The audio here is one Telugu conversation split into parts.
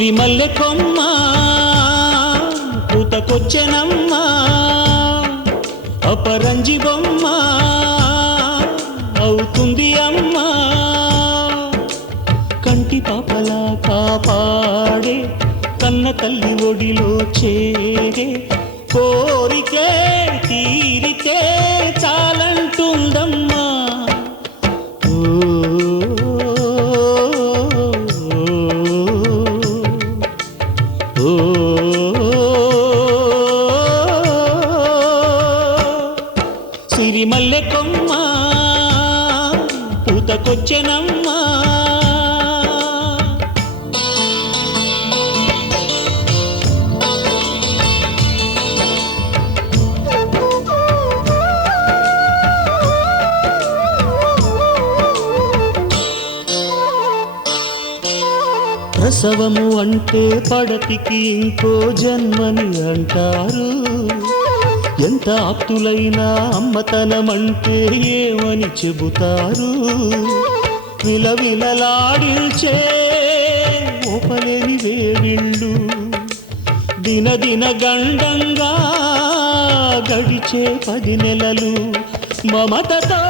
సిరిమల్లె కొమ్మ పూతకొచ్చెనమ్మ అపరంజి బొమ్మ అవుతుంది అమ్మ కంటి పాపలా కాపాడే కన్న తల్లి ఒడిలో చేరే కోరికే తీరితే చాలంటుందమ్మా సిరిమల్లె కొమ్మ పూతకొచ్చెనమ్మా ప్రసవము అంటే పడతికి ఇంకో జన్మని అంటారు. ఎంత ఆప్తులైనా అమ్మతనమంటే ఏమని చెబుతారు. విలవిలలాడిల్చే ఓపలేని వేడిళ్ళు దినదిన గండంగా గడిచే 10 నెలలు మమతతో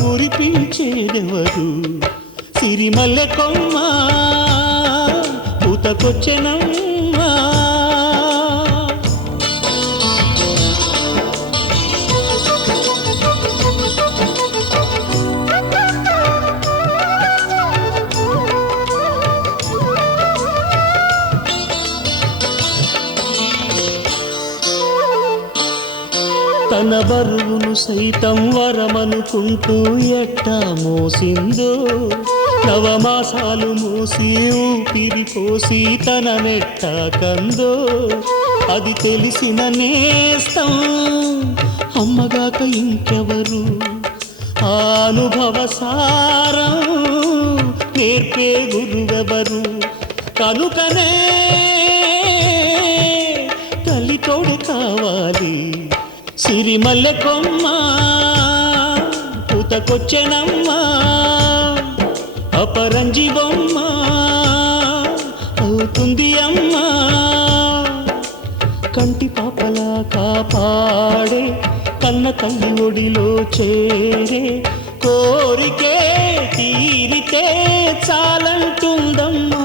మురిపించేదెవరు. సిరిమల్లె కొమ్మ పూతకొచ్చెనమ్మా తన బరువును సైతం వరమనుకుంటూ ఎట్టా మోసిందో నవమాసాలు మూసి ఊపిరి పోసి తన నెట్టా కందో అది తెలిసిన నేస్తం అమ్మగాక ఇంకెవరు. ఆ అనుభవ సారం నేర్పే గురువెవరు. కనుకనే తల్లి తోడు కావాలి. సిరిమల్లె కొమ్మ పూతకొచ్చెనమ్మా అపరంజి బొమ్మ అవుతుంది అమ్మా కంటి పాపలా కాపాడే కన్న తల్లి ఒడిలో చేరే కోరికే తీరితే చాలంటుందమ్మా.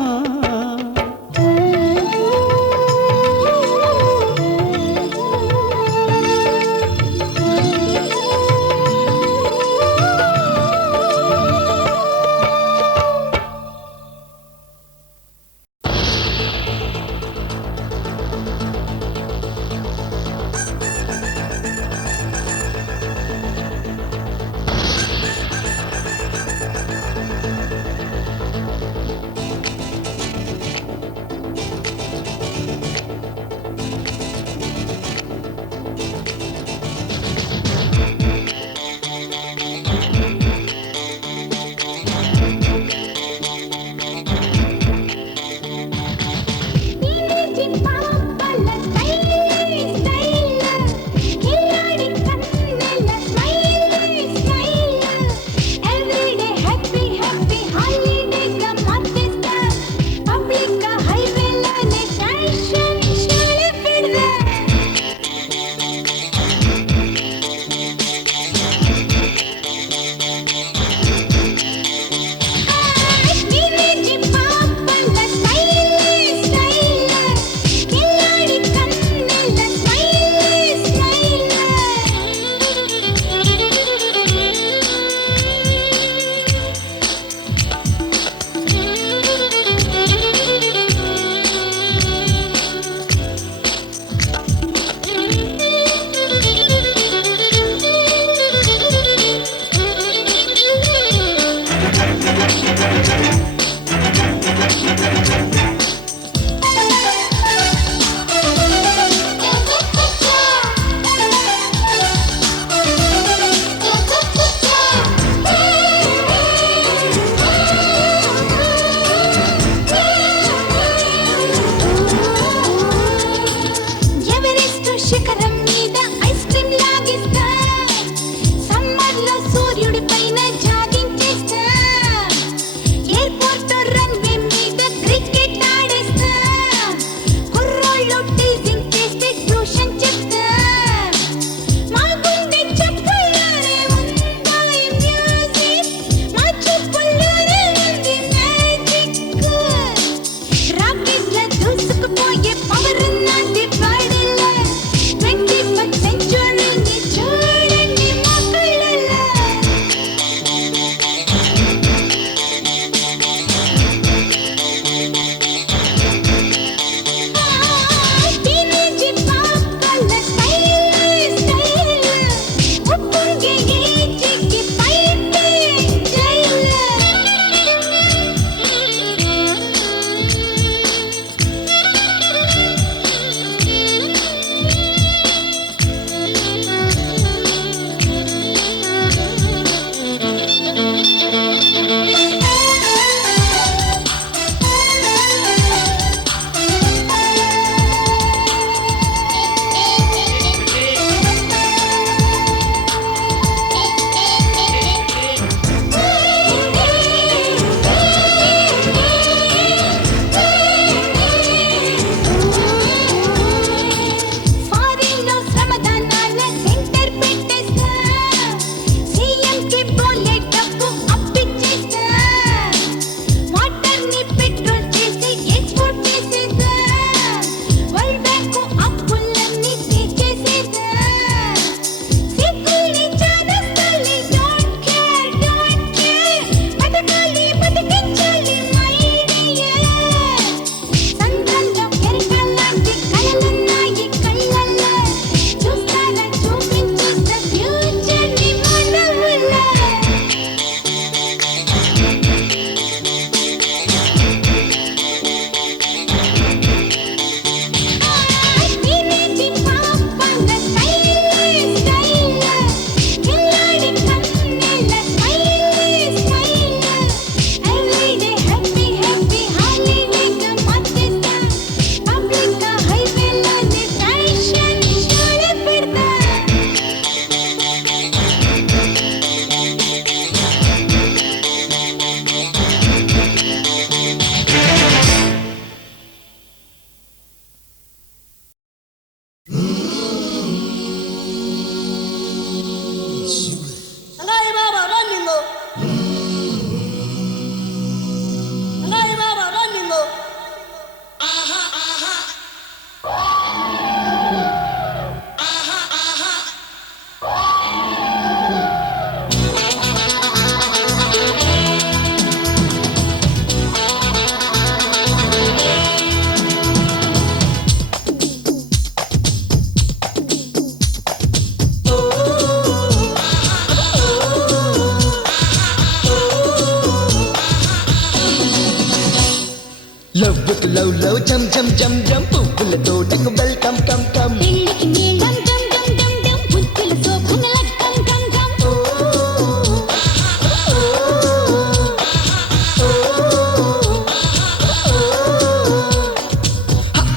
లవ్ లవ్ జమ్ జమ్ జమ్ జమ్ పువ్వులతో డెక్ వెల్కమ్ కమ్ కమ్ పెళ్ళికి మేళం డమ్ డమ్ డమ్ డమ్ ముద్దుల శోభనల డమ్ డమ్ డమ్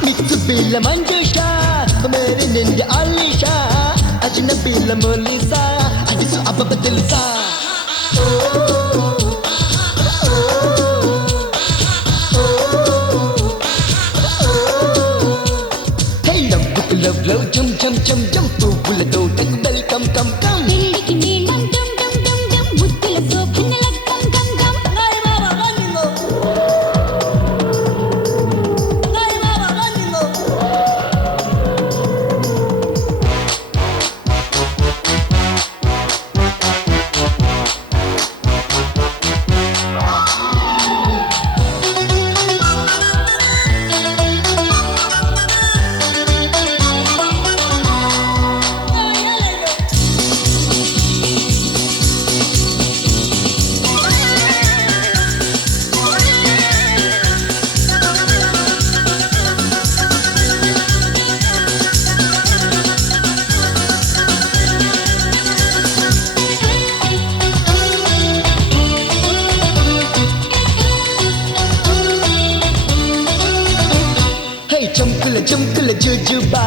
మిక్స్ బిల్ల మంజుషా మేరే నింజ అలీషా అజ్నబీల మొలిసా అది అబ్బ తెలుసా లవ్ లవ్ జమ్ జమ్ జమ్ జమ్ పువ్వులతో డెక్ వెల్కమ్ కమ్ కమ్ పెళ్ళికి మేళం డమ్ డమ్ డమ్ డమ్ ముద్దుల శోభనల డమ్ డమ్ డమ్ చంకుల చంకుల జుజుబా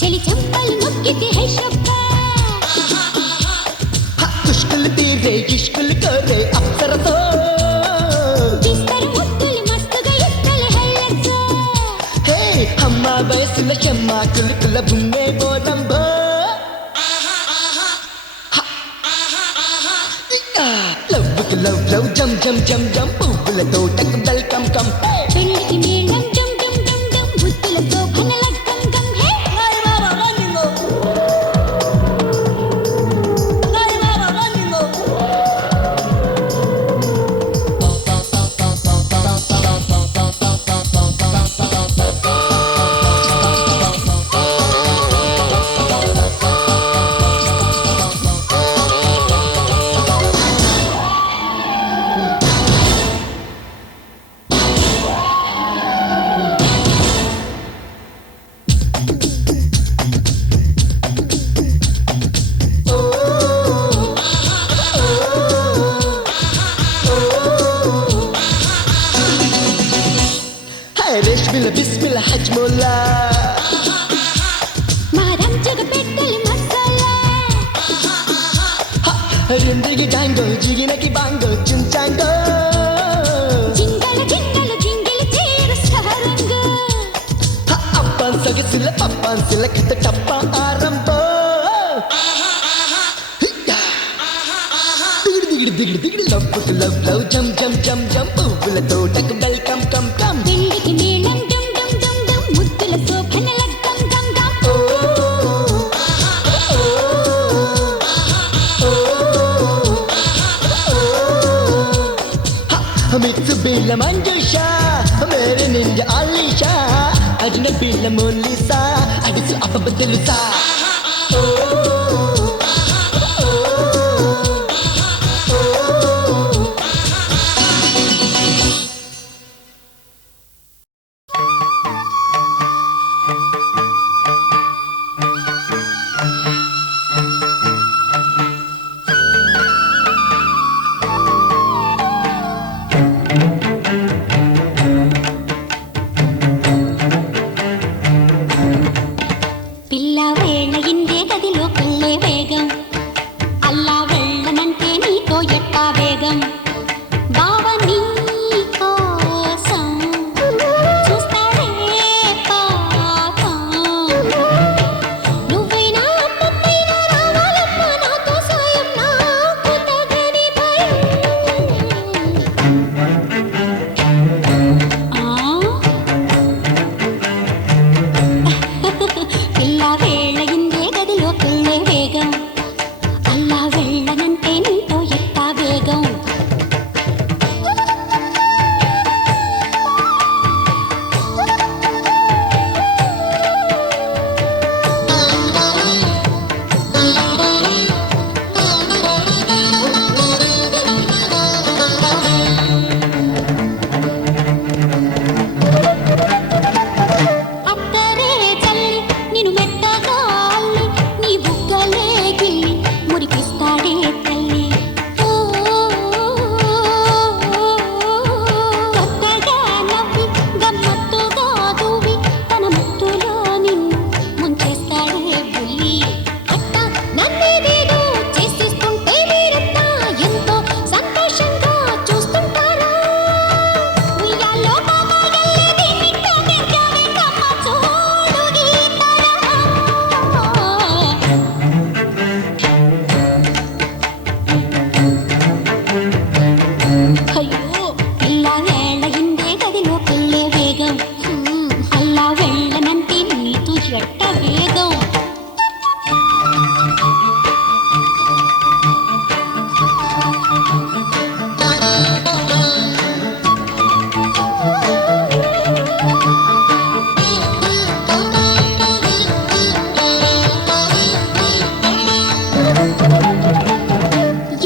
చలి చంపలు నొక్కితే హై షబ్బా కుష్కులు తీరే ఇష్కులు కోరే అప్సరతో బిస్తరు ముద్దులు మస్తుగా ఇస్తలు హైలెట్సో హే అమ్మ వయసుల చెమ్మ కులుకుల బుంగే బోలంబో లవ్ లవ్ లవ్ జమ్ జమ్ జమ్ జమ్ పువ్వులతో డెక్ వెల్కమ్ కమ్ రేష్మిల బిస్మిల హజ్మోలా మరంచుకు పెట్టలి మసాలా రెండికి టాంగో జిగినకి బాంగో చుంచాంగో జింగల జింగల జింగిలి చేరు సారంగ అప్పాన్ సొగసుల పప్పాన్ సిలకత టప్ప ఆరంభో దిగిడి దిగిడి దిగిడి లవ్ లవ్ లవ్ జం జం జం జం పువ్వులతో టక్ వెల్కమ్ కమ్ కమ్ పెళ్ళికి మేళం డుమ్ డుమ్ డుమ్ డుమ్ ముద్దుల శోభన లగ్గం గం గం మిక్స్ బిల్ల మంజుషా మేరే నింజ ఆలీషా అజన బిల్ల మోలిసా అడిసు అప్ప తెలుసా పిల్ల వేళ ఇందే గదిలో కళ్ళే వేగం అల్లా వెళ్ళనంటే నీతో ఎట్టా వేగం బావ నీ కోసం చూస్తాడే పాపం నువ్వైనా అప్పైనా రావాలమ్మ నాతో సాయం నాకు తగని భయం పిల్ల వేళ ఇందే గదిలో కళ్ళే వేగం అల్లా వెళ్ళనంటే నీతో ఎట్టా వేగం అత్తరే చల్లి నిన్ను మెత్తగా అల్లి నీ బుగ్గలే గిల్లి మురిపిస్తాడే తల్లి కొత్తగా నవ్వి గమ్మత్తుగా దూవి తన మత్తులో నిన్ను ముంచేస్తాడే బుల్లి అట్ట నన్నేదేదో చేసేస్తుంటే మీరంతా ఎంతో సంతోషంగా చూస్తుంటారా ఉయ్యాల్లో పాపాయల్లేది నిట్టో పెంచావే కమ్మ చూడు గీతరహా అయ్యో పిల్ల వేళ ఇందే గదిలో కళ్ళే వేగం అల్లా వెళ్ళనంటే నీతో ఎట్ట వేగం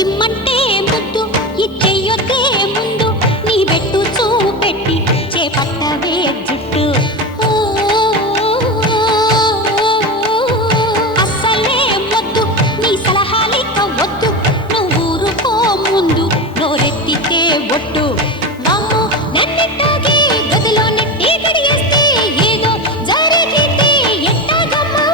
ఇమ్మంటే ముద్దు ఇచ్చేయొద్దే ముందు నీ బెట్టు చూపెట్టి చేపట్టవే జుట్టు అస్సలే మొద్దు నీ సలహాలిక వద్దు నువ్వు ఊరుకో ముందు నోరెత్తితే ఒట్టు వామ్మో నన్నెట్టాగే గదిలో నెట్టి గడియేస్తే ఏదో జరిగితే ఎట్టాగమ్మా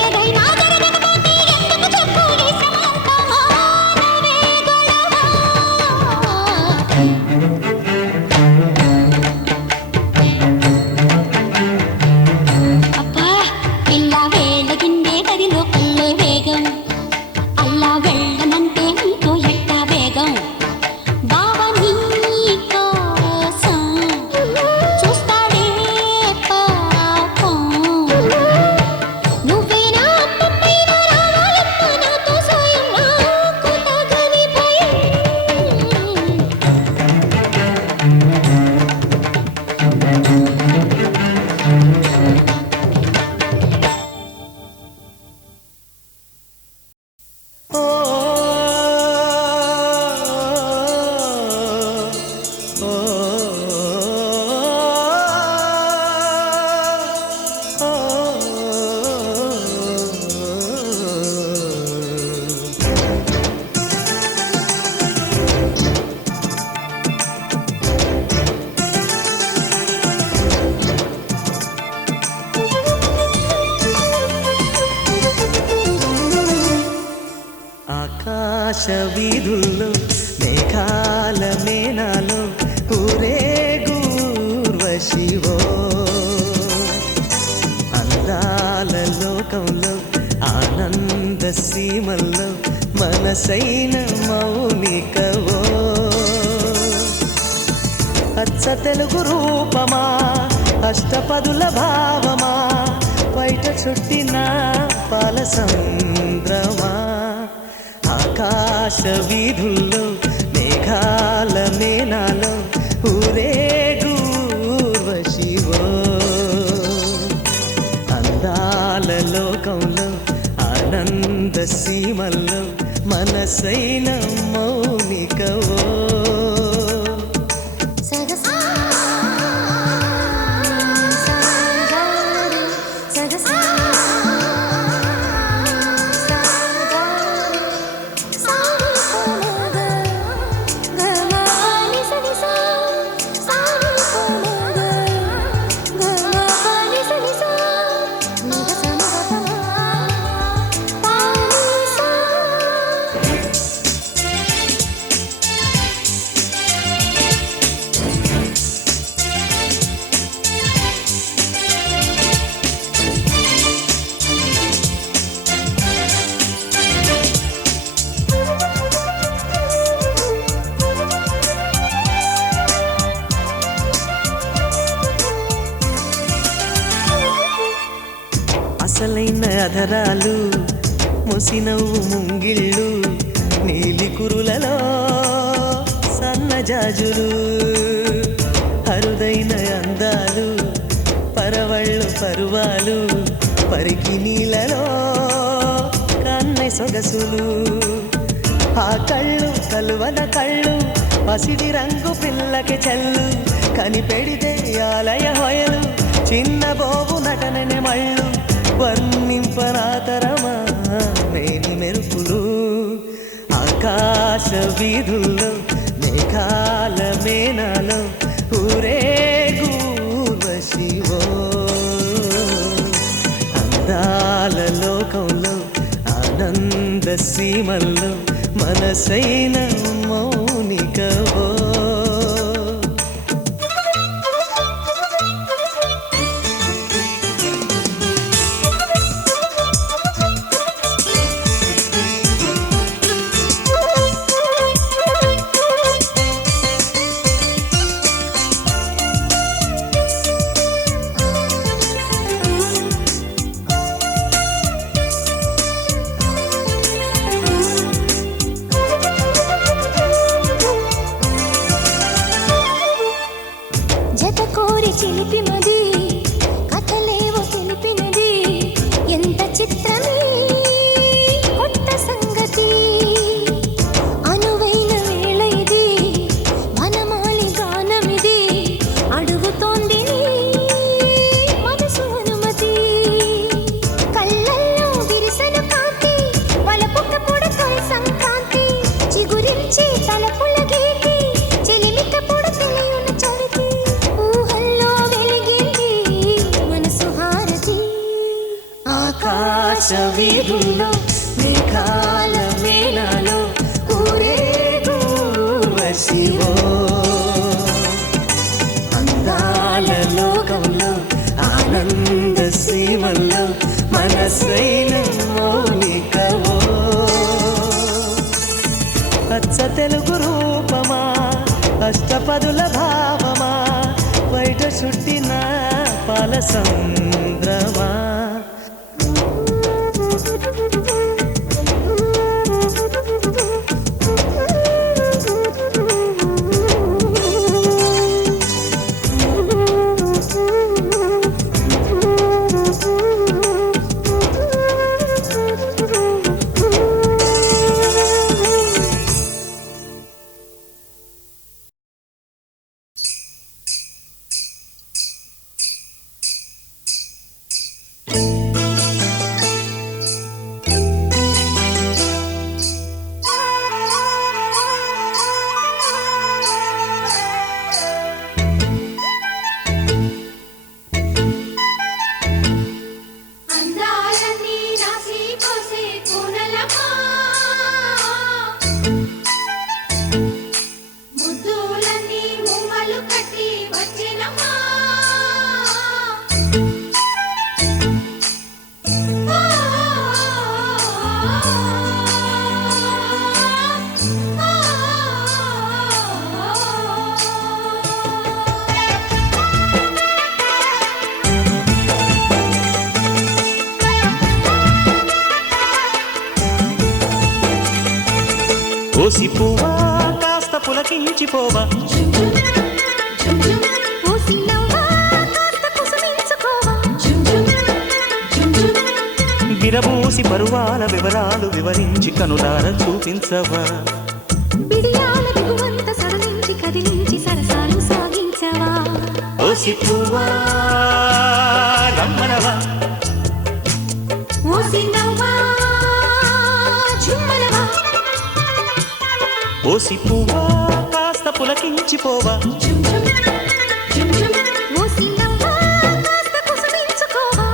ఏదైనా జరగకపోతే ఎందుకు చెప్పు దేశమంత మానవే గొడవ వీధుల్లో మేఘాల మేనాలో ఊరేగూర్వశివో అందాల లోకంలో ఆనంద సీమల్లో మనసైన మౌనికవో అచ్చ తెలుగు రూపమా అష్టపదుల భావమా బయట చుట్టిన పాల సంద్రమా ఆకాశ వీధుల్లో మేఘాల మేనాలో ఊరేగూర్వశివో అందాల లోకంలో ఆనంద సీమల్లో మనసైన మౌనికవో అసలైన అధరాలు ముసినవ్వు ముంగిళ్ళు నీలి కురులలో సన్నజాజులు అరుదైన అందాలు పరవళ్ళు పరువాలు పరికి నీళ్ళలో కన్నె సొగసులు ఆ కళ్ళు కలువన కళ్ళు పసిడి రంగు పిల్లకి చెల్లు కనిపెడితే ఆలయ హొయలు చిన్న బోబు నటనని మళ్ళు వర్ణింపనాతరమా మేని మెరుపులు ఆకాశ వీధుల్లో మేఘాల మేనాలో ఊరేగూర్వశివో అందాల లోకంలో ఆనంద సీమల్లో మనసైన మౌనికవో చిలిపిమది కథలేవో తెలిపినది ఎంత చిత్రమే కొత్త సంగతి అనువైన వేళ ఇది వనమాలి గానమిది అడుగుతోంది మనసు అనుమతి కళ్ళల్లో విరిసెను కాంతి వలపుక్క పుడతోయ్ సంక్రాంతి చిగురించి తలపుల గీతి చెలిమిక పుడ తెలియున చరితి ఆకాశ వీధుల్లో మేఘాల మేనాలో ఊరేగూర్వశివో అందాల లోకంలో ఆనంద సీమల్లో మనసైన మౌనికవో అచ్చ తెలుగు రూపమా అష్టపదుల భావమా బయట చుట్టిన పాల సంద్రమా ఓసి పువ్వా కాస్త పులకించిపోవా ఓసి నవ్వా కాస్త కుసుమించుకోవా విరబూసి పరువాల వివరాలు వివరించి కనులార చూపించవా బిడియాల దిగువంత సడలించి కదిలించి సరసాలు సాగించవా ఓసి పువ్వా రమ్మనవా ఓసి నవ్వా చుమ్మనవా ఓసి పువ్వా కాస్త పులకించిపోవా ఓసి నవ్వా కాస్త కుసుమించుకోవా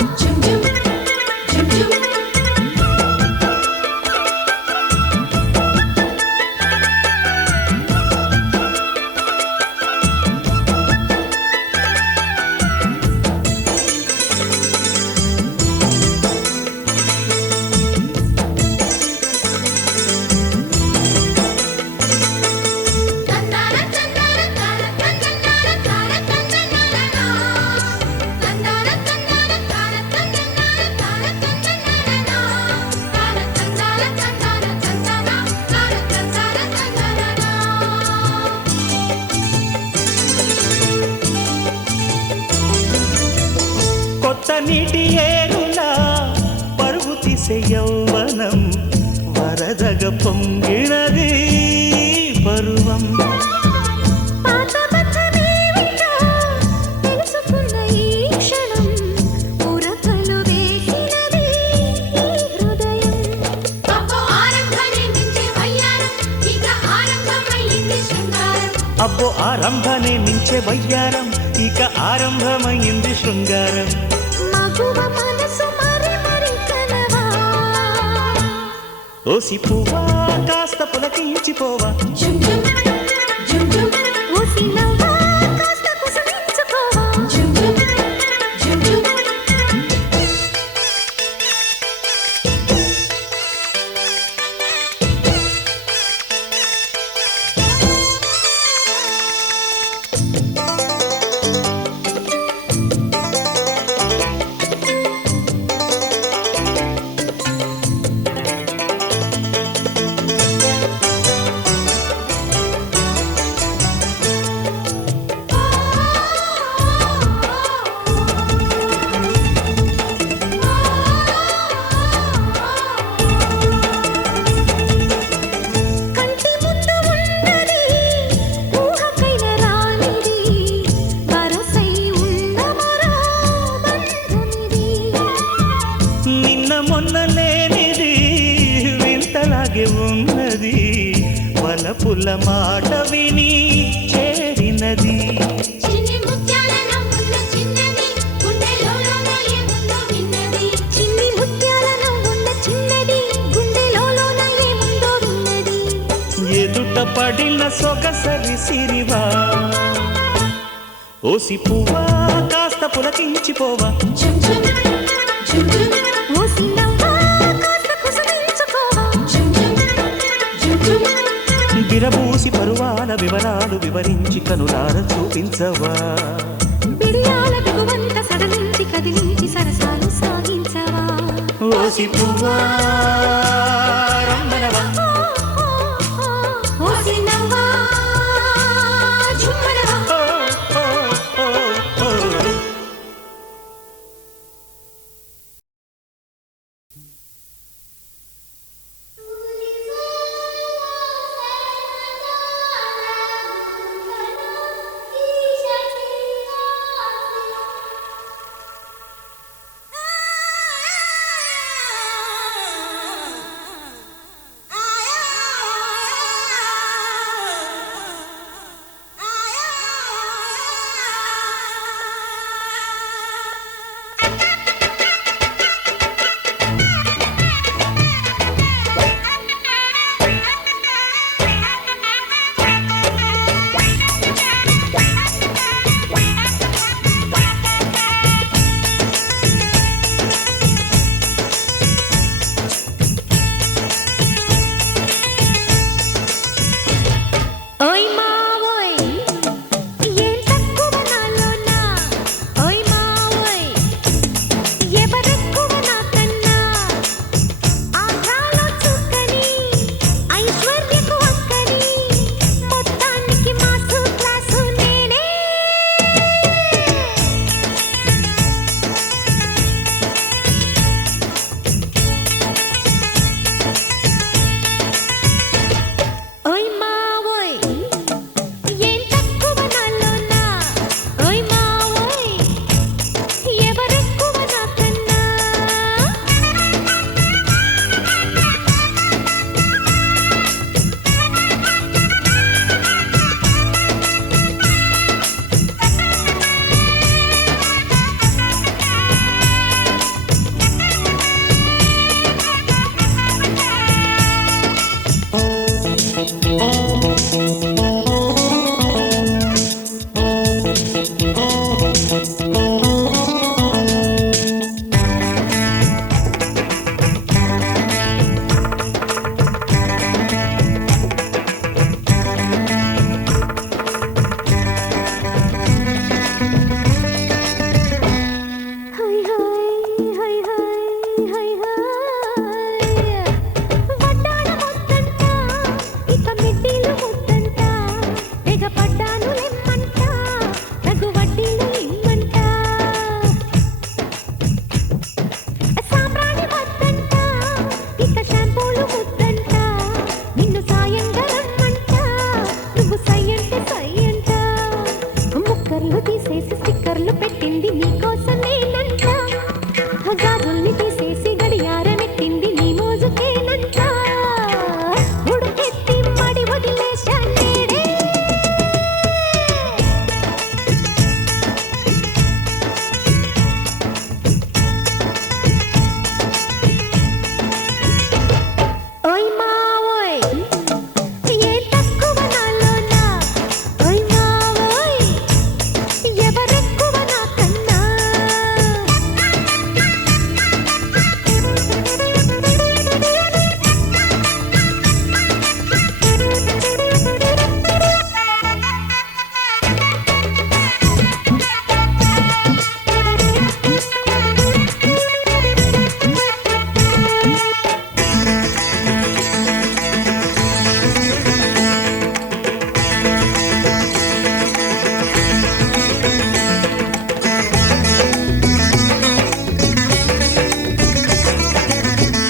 కొత్త నీటి ఏరులా పరుగు తీసే యౌవనం వరదగ పొంగినది పరువం పాత బంధమేమిటో తెలుసుకున్న ఈ క్షణం ఉరకలు వేసినది ఈ హృదయం అబ్బో ఆరంభనే మించే వయ్యారం ఇక ఆరంభమైంది శృంగారం మగువ మనసు మరి మరి కలవా ఓసి పువ్వా కాస్త పులకించిపోవా ఓసి నవ్వా కాస్త కుసుమించుకోవా కంటి ముందు ఉన్నది ఊహకైన రానిది వరసై ఉన్న మరో బంధమిది నిన్న మొన్న లేనిది వింతలాగే ఉన్నది వలపుల మాట విని చేరినది చిన్ని ముత్యాల నవ్వుల చిన్నది గుండెలోన ఏముందో విన్నది చిన్ని ముత్యాల నవ్వుల చిన్నది గుండెలోన ఏముందో విన్నది ఎదుట పడిన సొగసరి సిరివా ఓసి పువ్వా కాస్త పులకించిపోవా ఓసి నవ్వా కాస్త కుసుమించుకోవా విరబూసి పరువాల వివరాలు వివరించి కనులార చూపించవా బిడియాల దిగువంత సడలించి కదిలించి సరసాలు సాగించవా ఓసి పువ్వా రమ్మనవా ఓసి నవ్వా చుమ్మనవా ఓ, ఓ, ఓ, ఓ. చేసి స్టిక్కర్లు పెట్టింది నీకోసమేనంట గాజుల్ని తీసేసి గడియారమెట్టింది నీ మోజుకేనంట ఉడుకెత్తి మడి వదిలేశా నేడే ఓయ్ మావోయ్ ఏ తక్కువ నాలోనా ఓయ్ మావోయ్ ఎవరెక్కువ నాకన్నా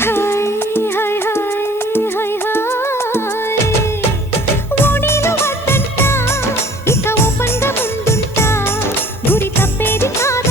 హాయ్ హాయ్ హాయ్ హాయ్ ఓణీలు వద్దంట ఇక ఓపెన్గా ముందుంటా గురి తప్పేది కాదు